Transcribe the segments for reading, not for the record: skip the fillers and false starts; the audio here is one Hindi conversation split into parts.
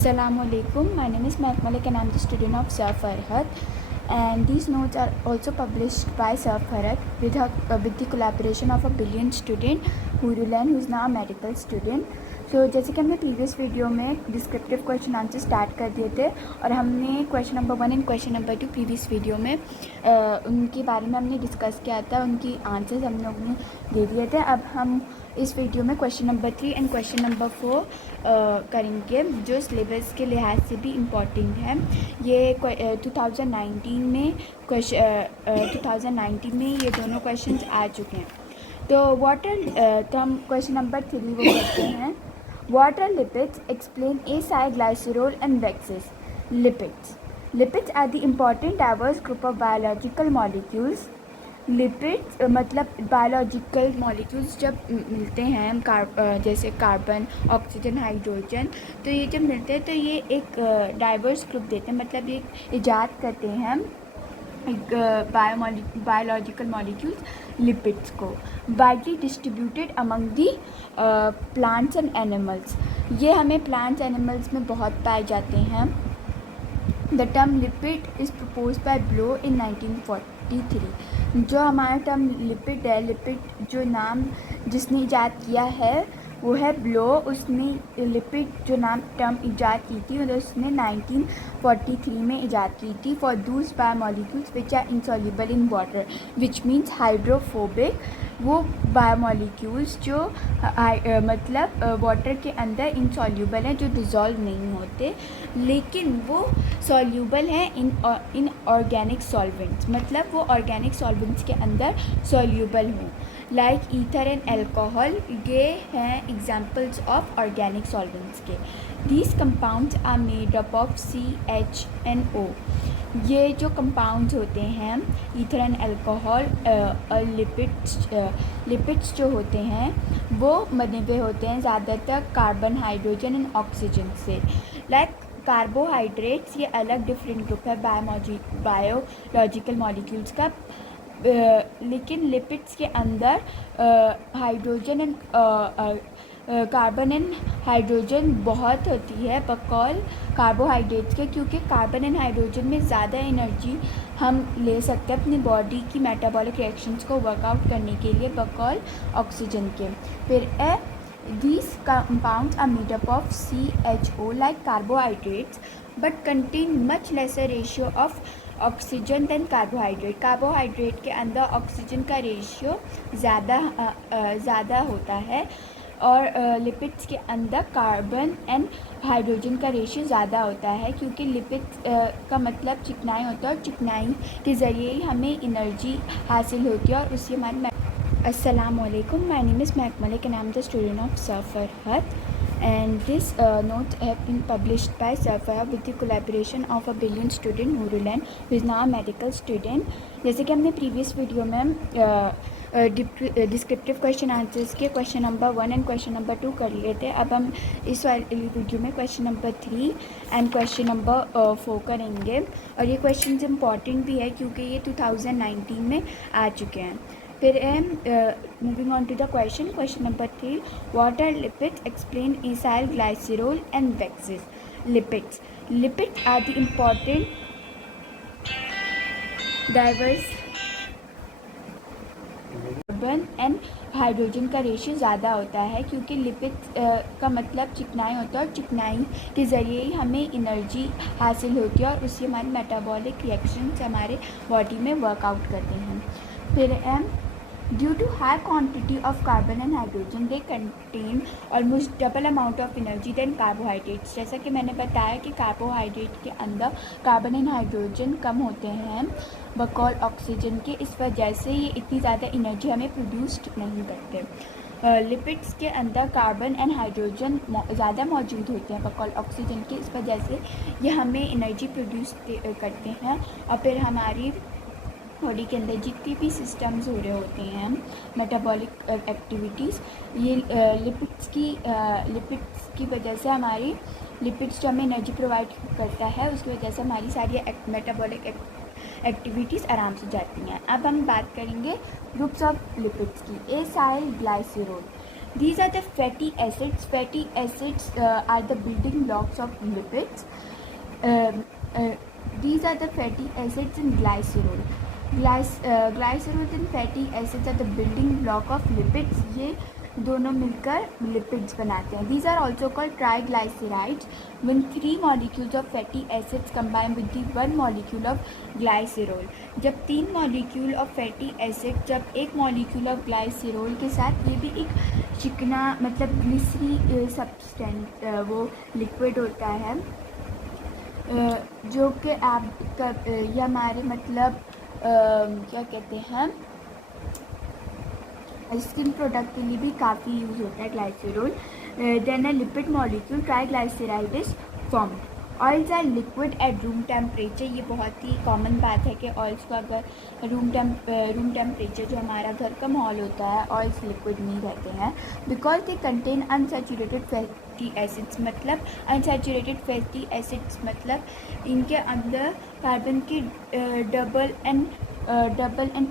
Assalamualaikum. My name is Mehak Malik and I'm the student of Sir Farhat. And these notes are also published by Sir Farhat with the collaboration of a brilliant student, Hurulan, who is now a medical student. So जैसे कि हमने प्रीवियस वीडियो में डिस्क्रिप्टिव क्वेश्चन आंसर स्टार्ट कर दिए थे और हमने question number 1 and question number 2 previous video में उनके बारे में हमने डिस्कस किया था, उनकी आंसर्स हम लोग ने दे दिए थे। अब हम इस वीडियो में question number 3 and question number 4 करेंगे, जो सिलेबस के लिहाज से भी इम्पॉर्टेंट है। ये 2019 में ये दोनों क्वेश्चंस आ चुके हैं। तो हम क्वेश्चन नंबर 3 वो करते हैं। What are lipids? Explain acyl glycerol and vexes. Lipids are the important diverse group of biological molecules. Lipids मतलब बायोलॉजिकल मॉलिक्यूल्स जब मिलते हैं जैसे कार्बन, ऑक्सीजन, हाइड्रोजन, तो ये जब मिलते हैं तो ये एक डाइवर्स ग्रुप देते हैं, मतलब ये इजाद करते हैं एक बायोलॉजिकल मॉलिक्यूल्स लिपिड्स को। Widely distributed among the plants and animals, ये हमें प्लांट्स एनिमल्स में बहुत पाए जाते हैं। The term lipid is proposed by blow इन 1943। जो हमारा टर्म लिपिड है, लिपिड जो नाम जिसने इजाद किया है वो है ब्लो। उसने लिपिड जो नाम टर्म इजाद की थी उसने 1943 में इजाद की थी। For those biomolecules which are insoluble in water which means hydrophobic, वो बायोमॉलिक्यूल्स जो मतलब वाटर के अंदर इनसॉल्युबल हैं, जो डिज़ोल्व नहीं होते, लेकिन वो सॉल्युबल हैं इन ऑर्गेनिक सॉल्वेंट्स, मतलब वो ऑर्गेनिक सॉल्वेंट्स के अंदर सॉल्युबल हों, लाइक ईथर एंड एल्कोहल। ये हैं एग्जाम्पल्स ऑफ ऑर्गेनिक सॉल्वेंट्स के। These compounds are made up of CHNO। ये जो कंपाउंड्स होते हैं ईथर एंड अल्कोहल और लिपिड्स जो होते हैं वो बने हुए होते हैं ज़्यादातर कार्बन, हाइड्रोजन एंड ऑक्सीजन से। लाइक कार्बोहाइड्रेट्स ये अलग डिफरेंट ग्रुप है बायोलॉजिकल मॉलिक्यूल्स का, लेकिन लिपिड्स के अंदर hydrogen and carbon and hydrogen बहुत होती है बकौल कार्बोहाइड्रेट्स के, क्योंकि कार्बन एंड हाइड्रोजन में ज़्यादा एनर्जी हम ले सकते हैं अपनी बॉडी की मेटाबॉलिक रिएक्शंस को वर्कआउट करने के लिए बकौल ऑक्सीजन के। फिर these compounds are made up of CHO like carbohydrates but contain much lesser ratio of oxygen than carbohydrate. Carbohydrate के अंदर ऑक्सीजन का रेशियो ज़्यादा होता है और लिपिड्स के अंदर कार्बन एंड हाइड्रोजन का रेशियो ज़्यादा होता है, क्योंकि लिपिड्स का मतलब चिकनाई होता है और चिकनाई के ज़रिए ही हमें एनर्जी हासिल होती है और उससे हमारी Assalamualaikum. My name is Mehak Malik and I am the student of Sir Farhat. And this notes have been published by Sir Farhat with the collaboration of a brilliant student, Hurulan, who is now a medical student. जैसे कि हमने प्रीवियस वीडियो में डिस्क्रिप्टिव क्वेश्चन आंसर्स के question number 1 and question number 2 कर लिए थे। अब हम इस वाली वीडियो में question number 3 and question number 4 करेंगे और ये क्वेश्चन इम्पॉर्टेंट भी है क्योंकि ये 2019 में आ चुके हैं। फिर moving on to the question number 3। What are lipids? Explain acyl glycerol and waxes. Lipids are the important diverse carbon and hydrogen का रेशियो ज़्यादा होता है, क्योंकि लिपिड्स का मतलब चिकनाई होता है और चिकनाई के ज़रिए ही हमें एनर्जी हासिल होती है और उससे हमारे मेटाबॉलिक रिएक्शंस हमारे बॉडी में वर्कआउट करते हैं। फिर Due to high quantity of carbon and hydrogen, they contain almost double amount of energy than carbohydrates। जैसा कि मैंने बताया कि कार्बोहाइड्रेट के अंदर कार्बन एंड हाइड्रोजन कम होते हैं बकौल ऑक्सीजन के, इस वजह से ये इतनी ज़्यादा एनर्जी हमें प्रोड्यूस नहीं करते। लिपिड्स के अंदर कार्बन एंड हाइड्रोजन ज़्यादा मौजूद होते हैं बकौल ऑक्सीजन के, इस वजह से ये हमें एनर्जी प्रोड्यूस करते हैं। और फिर हमारी बॉडी के अंदर जितनी भी सिस्टम्स हो रहे होते हैं मेटाबॉलिक एक्टिविटीज़, ये लिपिड्स की वजह से हमारी लिपिड्स जो हमें एनर्जी प्रोवाइड करता है उसकी वजह से हमारी सारी मेटाबॉलिक एक्टिविटीज़ आराम से जाती हैं। अब हम बात करेंगे ग्रुप्स ऑफ लिपिड्स की। Acyl glycerol These are the fatty acids. Fatty acids are the building blocks of lipids. Um, uh, these are the fatty acids in glycerol. Glycerol and fatty acids are the building block of lipids. ये दोनों मिलकर lipids बनाते हैं. These are also called triglycerides when 3 molecules of fatty acids combine with the 1 molecule of glycerol. जब 3 molecule of fatty acid जब एक molecule of glycerol के साथ ये भी एक चिकना मतलब ग्लिसरी सब्सटेंस वो लिक्विड होता है जो कि आप ये हमारे मतलब क्या कहते हैं स्किन प्रोडक्ट के लिए भी काफ़ी यूज़ होता है glycerol. Then a lipid molecule triglyceride is formed. Oils are liquid at room temperature. ये बहुत ही कॉमन बात है कि ऑयल्स को अगर रूम टेम्परेचर जो हमारा घर का माहौल होता है ऑयल्स लिक्विड में रहते हैं because they contain unsaturated fatty acids. मतलब अनसैचुरेटेड फैटी एसिड्स मतलब इनके अंदर कार्बन के डबल एंड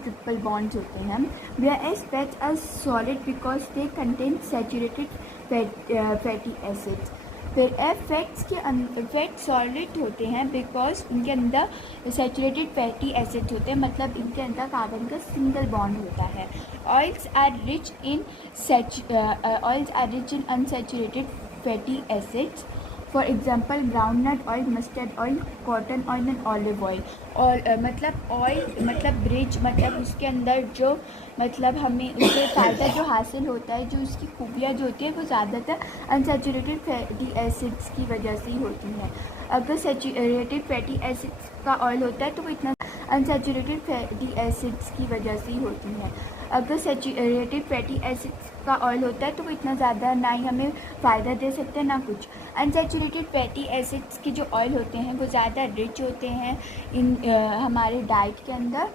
ट्रिपल बॉन्ड्स होते हैं. whereas fats are solid because they contain saturated fatty acids. फिर फैट सॉलिड होते हैं बिकॉज इनके अंदर सैचुरेटेड फैटी एसिड्स होते हैं मतलब इनके अंदर कार्बन का सिंगल बॉन्ड होता है. Oils are rich in unsaturated fatty acids. For example groundnut oil, mustard oil, cotton oil and olive oil. और मतलब ऑयल मतलब रिच मतलब उसके अंदर जो मतलब हमें उससे फ़ायदा जो हासिल होता है जो उसकी खूबियाँ जो होती है वो ज़्यादातर अनसैचुरेटेड फैटी एसिड्स की वजह से ही होती हैं. अगर सैचुरेटेड फैटी एसिड्स का ऑयल होता है तो वो इतना अनसैचुरेटेड फैटी एसिड्स की वजह से ही होती हैं. अगर सैचुरेटेड फैटी एसिड्स का ऑयल होता है तो वो इतना ज़्यादा ना ही हमें फ़ायदा दे सकते हैं ना कुछ. अनसैचुरेटेड फैटी एसिड्स के जो ऑयल होते हैं वो ज़्यादा रिच होते हैं इन हमारे डाइट के अंदर.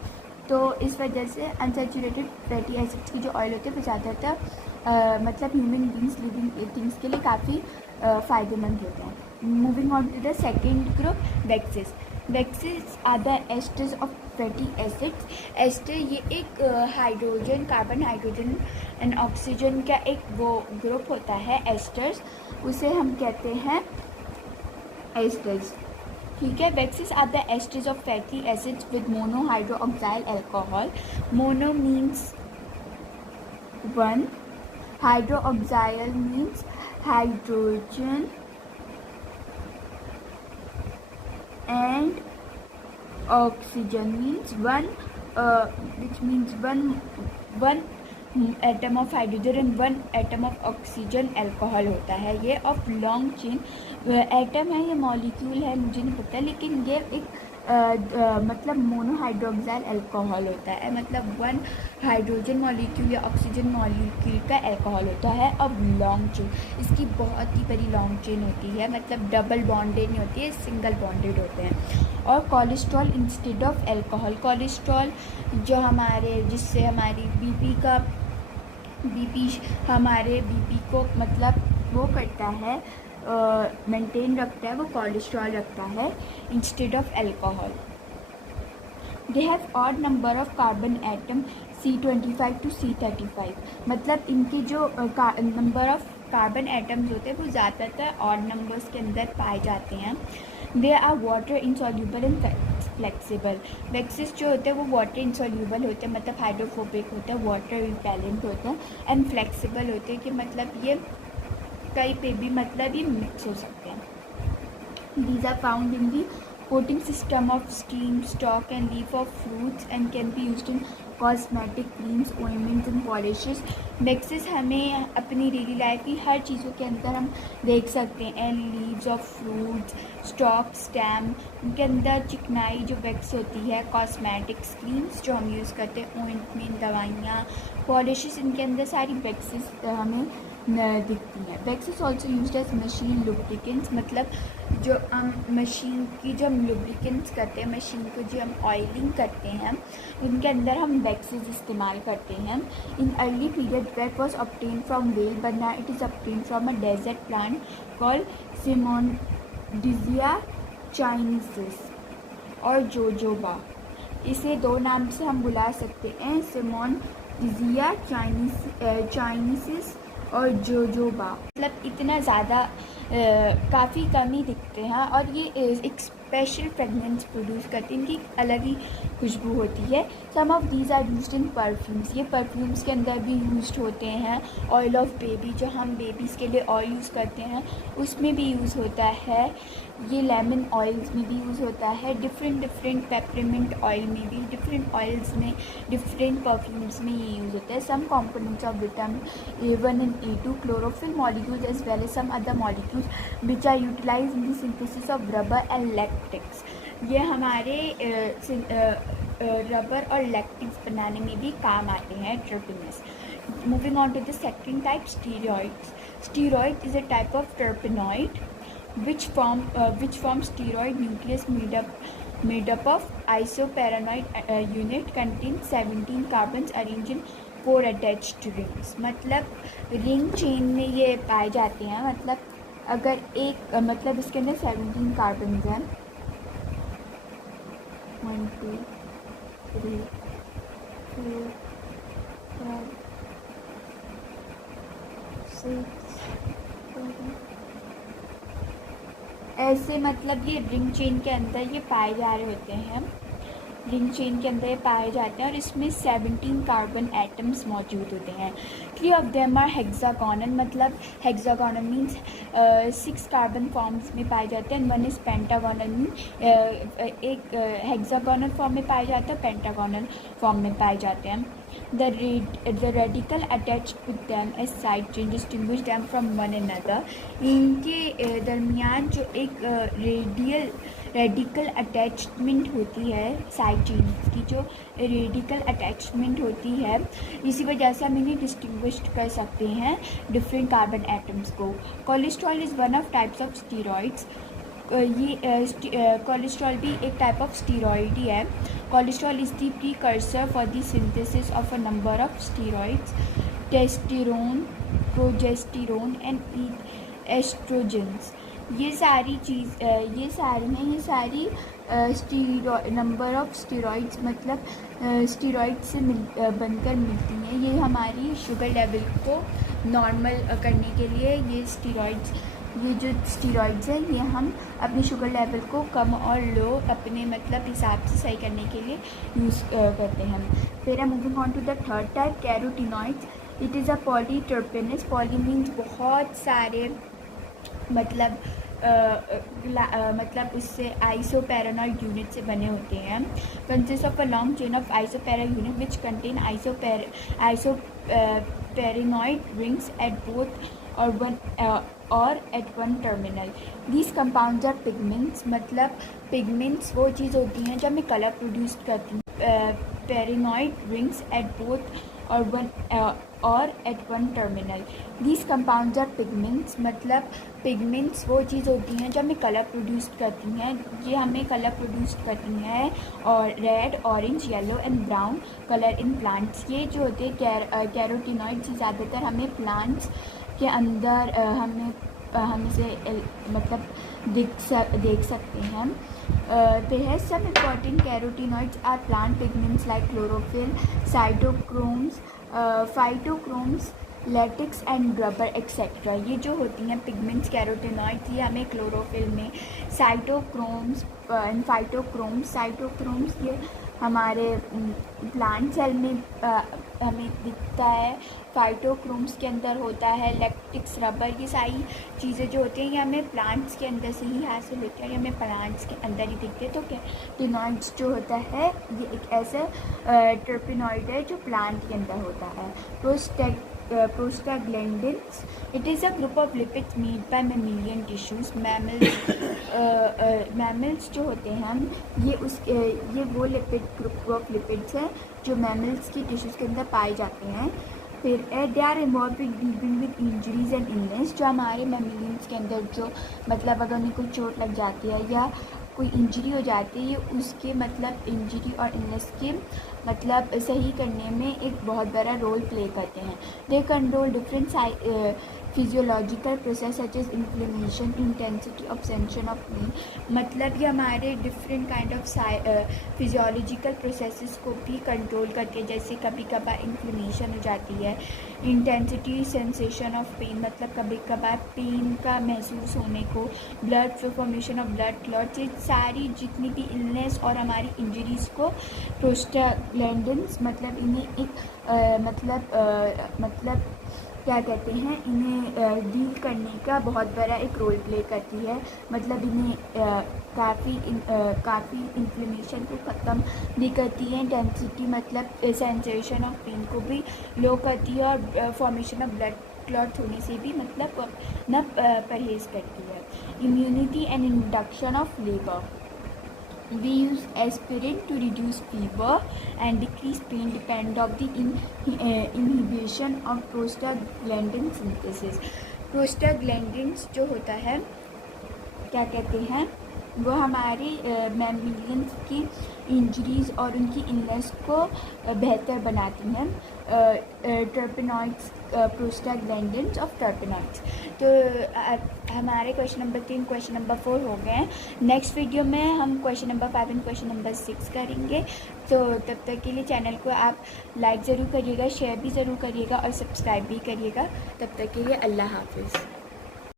तो इस वजह से अनसैचुरेटेड फैटी एसिड्स की जो ऑयल होते हैं वो ज़्यादातर मतलब ह्यूमन बींग्स लिविंग थिंग्स के लिए काफ़ी फ़ायदेमंद होते हैं. Moving on to the second group, waxes. Waxes are the esters of fatty acids. Ester ये एक hydrogen carbon hydrogen and oxygen का एक वो ग्रुप होता है एस्टर्स. उसे हम कहते हैं एस्टर्स. ठीक है. Waxes are the esters of fatty acids with mono hydroxyl alcohol. Mono means one, hydroxyl means hydrogen and oxygen means one which means one atom of hydrogen and one atom of oxygen alcohol होता है. ये of long chain एटम है या मॉलिक्यूल है मुझे नहीं पता लेकिन ये एक मतलब मोनोहाइड्रोक्साइल अल्कोहल होता है. मतलब वन हाइड्रोजन मॉलिक्यूल या ऑक्सीजन मॉलिक्यूल का अल्कोहल होता है. अब लॉन्ग चेन इसकी बहुत ही बड़ी लॉन्ग चेन होती है मतलब डबल बॉन्डेड नहीं होती है सिंगल बॉन्डेड होते हैं. और cholesterol instead of alcohol. Cholesterol जो हमारे जिससे हमारी बीपी हमारे बीपी को मतलब वो करता है मेंटेन रखता है वो कोलेस्ट्रॉल रखता है instead of alcohol. They have odd number of carbon atom C25 to C35. मतलब इनके जो नंबर ऑफ कार्बन एटम्स होते हैं वो ज़्यादातर ऑड नंबर्स के अंदर पाए जाते हैं. They are water insoluble and flexible. Waxes जो होते हैं वो वाटर इंसॉल्यूबल होते हैं मतलब हाइड्रोफोबिक होते हैं, वाटर रिपेलेंट होते हैं एंड फ्लेक्सिबल होते हैं कि मतलब ये कहीं पे भी मतलब ये मिक्स हो सकते हैं. These are found in the coating system of stem, stalk and leaf of fruits and can be used in cosmetic creams, ointments and polishes. Waxes हमें अपनी डेली लाइफ की हर चीज़ों के अंदर हम देख सकते हैं. Leaves of fruits, stock, stem, उनके अंदर चिकनाई जो वैक्स होती है, कॉस्मेटिक्स, क्रीम्स जो हम यूज़ करते हैं, ओइंटमेंट, दवाइयाँ, पॉलिशेस, इनके अंदर सारी वैक्सेस हमें दिखती हैं. Waxes also used as machine lubricants. मतलब जो हम मशीन की जो हम लुब्रिकेंट्स करते हैं मशीन को जो हम ऑयलिंग करते हैं उनके अंदर हम वैक्सेस इस्तेमाल करते हैं. In early period wax was obtain from whale but now it is obtain from a desert plant called Simmondsia chinensis और जोजोबा. इसे दो नाम से हम बुला सकते हैं, सिमोनडिजिया चाइनीसिस और जोजोबा, मतलब इतना ज़्यादा काफ़ी कम ही दिखते हैं और ये एक स्पेशल फ्रेगनेंस प्रोड्यूस करते हैं, इनकी अलग ही खुशबू होती है। Some of these are used in perfumes, ये परफ्यूम्स के अंदर भी यूज्ड होते हैं। ऑयल ऑफ बेबी, जो हम बेबीज़ के लिए ऑयल यूज़ करते हैं उसमें भी यूज़ होता है। ये लेमन ऑयल्स में भी यूज़ होता है, डिफरेंट पेपरमिंट ऑयल में भी, डिफरेंट ऑयल्स में, डिफरेंट परफ्यूम्स में ये यूज़ होता है। Some components of vitamin A1 and A2, chlorophyll molecules as well as some other molecules which are utilized in the synthesis of rubber and latex. ये हमारे रबर और लैक्टिक्स बनाने में भी काम आते हैं, टर्पेनस। Moving on to the second type, steroids. Steroid is a type of terpenoid which form steroid nucleus made up of isoparanoid unit contains 17 carbons arranged in 4 attached rings. मतलब रिंग चेन में ये पाए जाते हैं। मतलब अगर एक मतलब इसके अंदर 17 कार्बन हैं, 1 2 3 4 5 6 ऐसे, मतलब ये रिंग चेन के अंदर ये पाए जा रहे होते हैं, रिंग चेन के अंदर ये पाए जाते हैं और इसमें 17 कार्बन एटम्स मौजूद होते हैं। 3 ऑफ देम आर हेक्सागोनल, मतलब हेक्सागोनल मीन्स 6 कार्बन फॉर्म्स में पाए जाते हैं। 1 इज़ पेंटागोनल मीन एक हेक्सागोनल फॉर्म में पाए जाते हैं, पेंटागोनल फॉर्म में पाए जाते हैं। The radical attached with them as side chain distinguish them from one another. इनके दरमियान जो एक रेडिकल अटैचमेंट होती है, साइड चेन की जो रेडिकल अटैचमेंट होती है, इसी वजह से हम इन्हें डिस्टिंग्विश कर सकते हैं डिफरेंट कार्बन एटम्स को। Cholesterol is one of types of steroids. ये कोलेस्ट्रॉल भी एक टाइप ऑफ स्टीरॉइड ही है। Cholesterol is the precursor for the synthesis of a number of steroids, testosterone, progesterone and oestrogens. ये सारी नंबर ऑफ स्टीरॉइड्स, मतलब स्टीरॉइड से बनकर मिलती हैं। ये हमारी शुगर लेवल को नॉर्मल करने के लिए ये जो स्टीरॉइड्स हैं ये हम अपने शुगर लेवल को कम और लो अपने मतलब हिसाब से सही करने के लिए यूज़ करते हैं। फिर हम moving on to the third type, carotenoids. It is a polyterpenes, poly means बहुत सारे, मतलब मतलब उससे आइसोपैरानॉइड यूनिट से बने होते हैं। Consist of a long chain of isoprene unit which contain isoprenoid rings at both और at one terminal. These compounds are pigments, मतलब पिगमेंट्स वो चीज़ होती हैं जो हमें कलर प्रोड्यूस करती हैं। पैरानॉइड रिंग्स एट बोथ और at one terminal. These compounds are pigments, मतलब पिगमेंट्स वो चीज़ होती हैं जो हमें कलर प्रोड्यूस करती हैं। ये हमें कलर प्रोड्यूस करती हैं और red, orange, yellow and brown colour in plants. ये जो होते हैं कैरोटीनॉइड्स, ज़्यादातर हमें प्लांट्स के अंदर हम इसे मतलब देख सकते हैं। They have some important carotenoids are plant pigments like chlorophyll, phytochromes, latex and rubber etc. ये जो होती हैं पिगमेंट्स कैरोटीनॉइड्स, ये हमें क्लोरोफिल में, साइटोक्रोम्स ये हमारे प्लांट सेल में हमें दिखता है। फाइटोक्रोम्स के अंदर होता है लैक्टिक्स, रबर, ये सारी चीज़ें जो होती हैं ये हमें प्लांट्स के अंदर से ही हासिल होती है, ये हमें प्लांट्स के अंदर ही दिखते हैं। तो कैरोटीनॉइड्स जो होता है ये एक ऐसा टर्पेनॉइड है जो प्लांट के अंदर होता है। Prostaglandins. It is a group of lipids made by mammalian tissues. Mammals जो होते हैं ये वो ग्रुप ऑफ लिपिड्स हैं जो मैमल्स की टिश्यूज़ के अंदर पाए जाते हैं। फिर they are involved in dealing with injuries and illness, जो हमारे मैमलियंस के अंदर जो मतलब अगर उन्हें कोई चोट लग जाती है या कोई इंजरी हो जाती है, ये उसके मतलब इंजरी और इलनेस के मतलब सही करने में एक बहुत बड़ा रोल प्ले करते हैं। They control different physiological process such as inflammation, intensity of sensation of pain. मतलब ये हमारे different kind of physiological processes को भी कंट्रोल करके, जैसे कभी कभार इन्फ्लेमेशन हो जाती है, इंटेंसिटी सेंसेशन ऑफ पेन मतलब कभी कभार पेन का महसूस होने को, blood formation of blood clots, ये सारी जितनी भी इलनेस और हमारी इंजरीज़ को प्रोस्टाग्लैंडिन्स मतलब इन्हें एक मतलब क्या कहते हैं, इन्हें डील करने का बहुत बड़ा एक रोल प्ले करती है। मतलब इन्हें काफ़ी इन्फ्लेमेशन को ख़त्म भी करती है, इंटेंसिटी मतलब सेंसेशन ऑफ पेन को भी लो करती है, और फॉर्मेशन ऑफ ब्लड क्लॉट होने से भी मतलब न परहेज़ करती है। Immunity and induction of labour. We use aspirin to reduce fever and decrease pain depend of the inhibition of prostaglandin synthesis। Prostaglandins जो होता है क्या कहते हैं, वो हमारी मैमलियंस की इंजरीज़ और उनकी इलनेस को बेहतर बनाती हैं। टर्पेनॉइड्स, प्रोस्टाग्लैंडिन्स ऑफ टर्पेनॉइड्स। तो हमारे क्वेश्चन नंबर 3 क्वेश्चन नंबर 4 हो गए हैं। नेक्स्ट वीडियो में हम question number 5 and question number 6 करेंगे। तो तब तक के लिए चैनल को आप लाइक ज़रूर करिएगा, शेयर भी ज़रूर करिएगा और सब्सक्राइब भी करिएगा। तब तक के लिए अल्लाह हाफिज़।